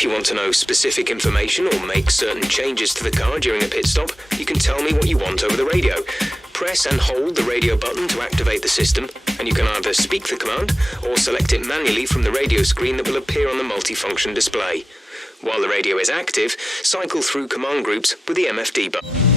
If you want to know specific information or make certain changes to the car during a pit stop, you can tell me what you want over the radio. Press and hold the radio button to activate the system, and you can either speak the command or select it manually from the radio screen that will appear on the multifunction display. While the radio is active, cycle through command groups with the MFD button.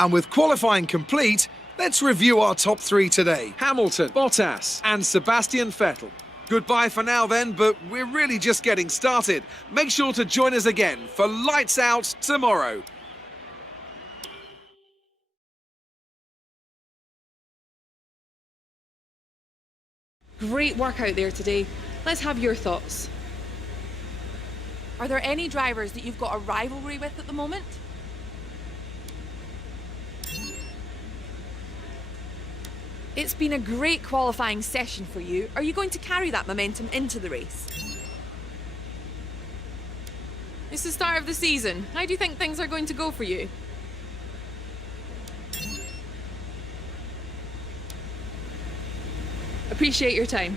And with qualifying complete, let's review our top three today. Hamilton, Bottas and Sebastian Vettel. Goodbye for now then, but we're really just getting started. Make sure to join us again for Lights Out tomorrow. Great work out there today. Let's have your thoughts. Are there any drivers that you've got a rivalry with at the moment? It's been a great qualifying session for you. Are you going to carry that momentum into the race? It's the start of the season. How do you think things are going to go for you? Appreciate your time.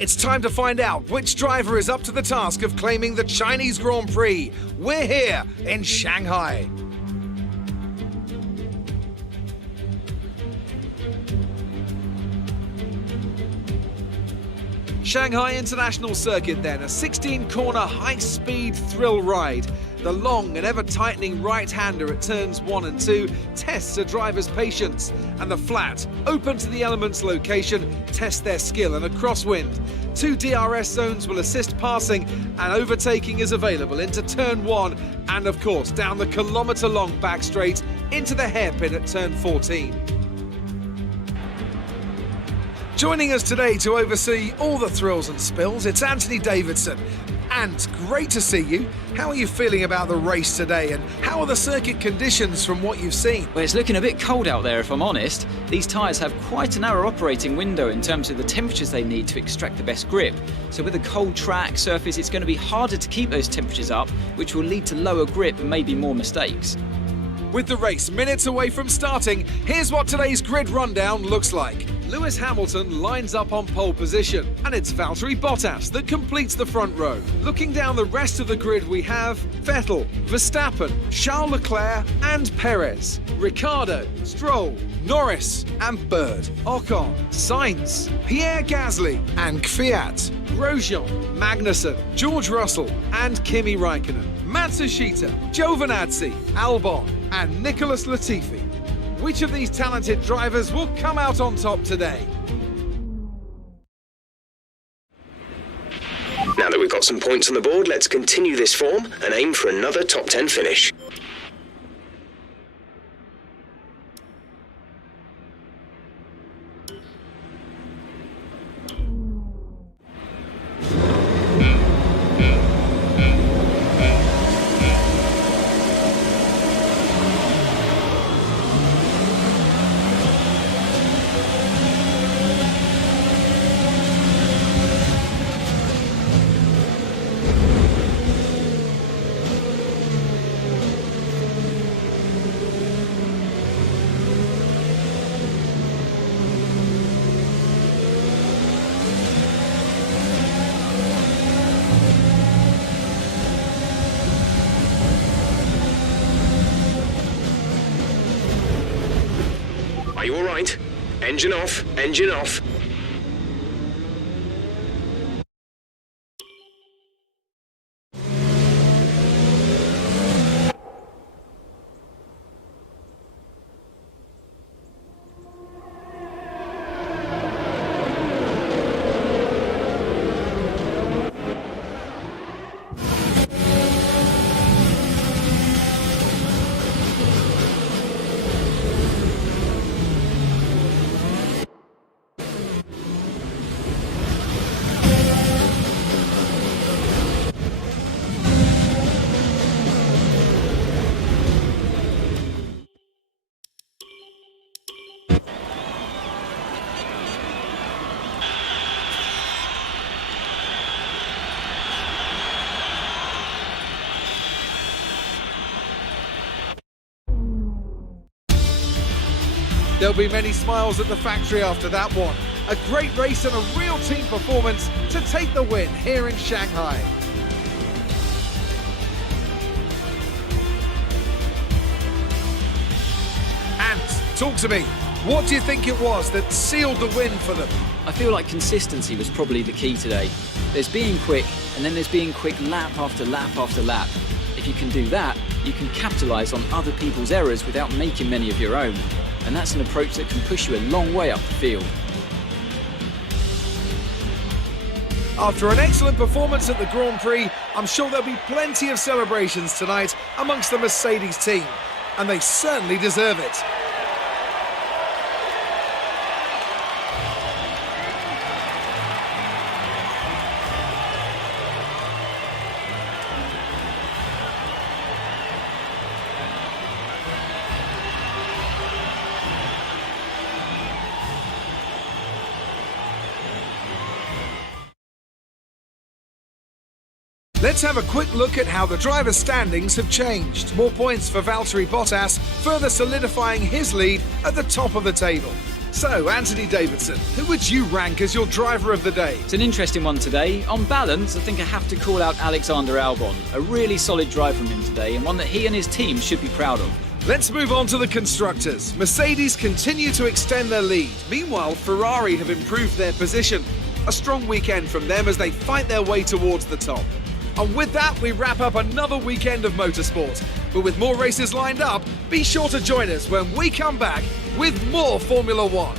It's time to find out which driver is up to the task of claiming the Chinese Grand Prix. We're here in Shanghai. Shanghai International Circuit then, a 16-corner high-speed thrill ride. The long and ever-tightening right-hander at turns 1 and 2 tests a driver's patience, and the flat, open to the elements location, tests their skill in a crosswind. 2 DRS zones will assist passing, and overtaking is available into turn 1 and, of course, down the kilometre-long back straight into the hairpin at turn 14. Joining us today to oversee all the thrills and spills, it's Anthony Davidson. And great to see you. How are you feeling about the race today, and how are the circuit conditions from what you've seen? Well, it's looking a bit cold out there, if I'm honest. These tyres have quite a narrow operating window in terms of the temperatures they need to extract the best grip. So with a cold track surface, it's going to be harder to keep those temperatures up, which will lead to lower grip and maybe more mistakes. With the race minutes away from starting, here's what today's grid rundown looks like. Lewis Hamilton lines up on pole position, and it's Valtteri Bottas that completes the front row. Looking down the rest of the grid, we have Vettel, Verstappen, Charles Leclerc and Perez, Ricciardo, Stroll, Norris and Bird, Ocon, Sainz, Pierre Gasly and Kvyat, Grosjean, Magnussen, George Russell and Kimi Raikkonen, Matsushita, Giovinazzi, Albon and Nicholas Latifi. Which of these talented drivers will come out on top today? Now that we've got some points on the board, let's continue this form and aim for another top 10 finish. Are you all right? Engine off, engine off. There'll be many smiles at the factory after that one. A great race and a real team performance to take the win here in Shanghai. And talk to me. What do you think it was that sealed the win for them? I feel like consistency was probably the key today. There's being quick, and then there's being quick lap after lap after lap. If you can do that, you can capitalise on other people's errors without making many of your own. And that's an approach that can push you a long way up the field. After an excellent performance at the Grand Prix, I'm sure there'll be plenty of celebrations tonight amongst the Mercedes team, and they certainly deserve it. Let's have a quick look at how the driver standings have changed. More points for Valtteri Bottas, further solidifying his lead at the top of the table. So, Anthony Davidson, who would you rank as your driver of the day? It's an interesting one today. On balance, I think I have to call out Alexander Albon. A really solid drive from him today, and one that he and his team should be proud of. Let's move on to the constructors. Mercedes continue to extend their lead. Meanwhile, Ferrari have improved their position. A strong weekend from them as they fight their way towards the top. And with that, we wrap up another weekend of motorsport. But with more races lined up, be sure to join us when we come back with more Formula One.